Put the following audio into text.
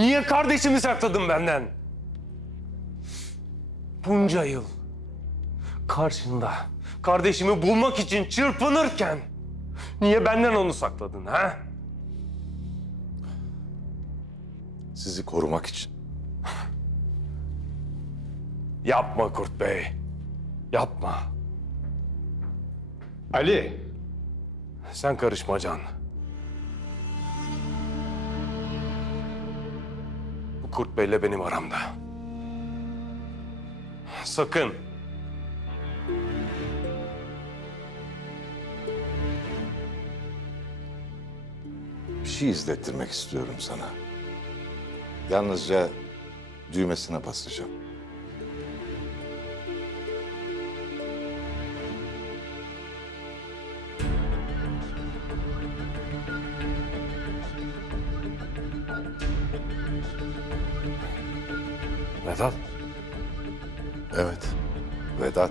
Niye kardeşimi sakladın benden? Bunca yıl karşında kardeşimi bulmak için çırpınırken niye benden onu sakladın ha? Sizi korumak için. Yapma Kurt Bey. Yapma. Ali, Sen karışma Can. Kurt Bey'le benim aramda. Sakın. Bir şey izlettirmek istiyorum sana. Yalnızca düğmesine basacağım. Vedat. Evet, Vedat.